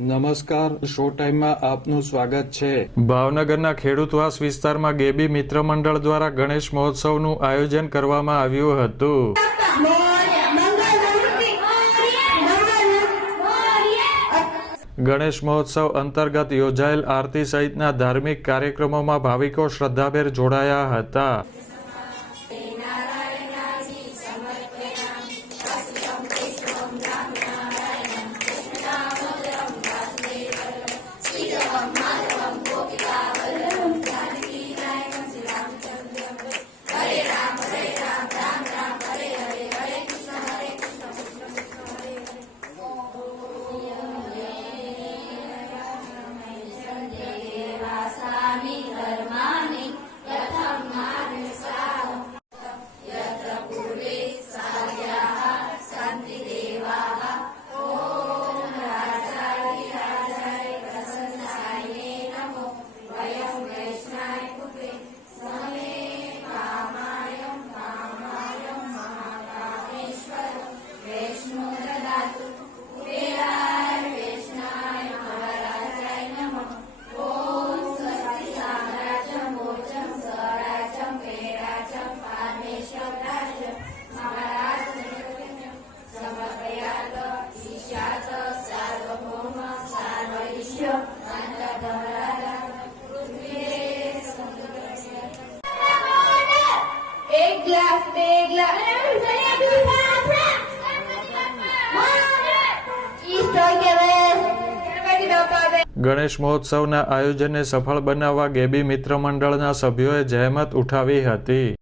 નમસ્કાર, શો ટાઈમમાં આપનું સ્વાગત છે. ભાવનગરના ખેડૂતવાસ વિસ્તારમાં ગેબી મિત્ર મંડળ દ્વારા ગણેશ મહોત્સવનું આયોજન કરવામાં આવ્યું હતું. ગણેશ મહોત્સવ અંતર્ગત યોજાયેલ આરતી સહિતના ધાર્મિક કાર્યક્રમોમાં ભાવિકો શ્રદ્ધાભેર જોડાયા હતા. णि कथम् मादृशा यत्र पूर्वे सार्याः शन्तिदेवाः ॐ राजाय राजाय प्रसन्नाय नमो। वयम् वैष्णाय पुमये कामायम् कामायम् मा कामेश्वर वैष्णो ददातु। બાપા બે ગણેશ મહોત્સવના આયોજનને સફળ બનાવવા ગેબી મિત્ર મંડળના સભ્યોએ જહેમત ઉઠાવી હતી.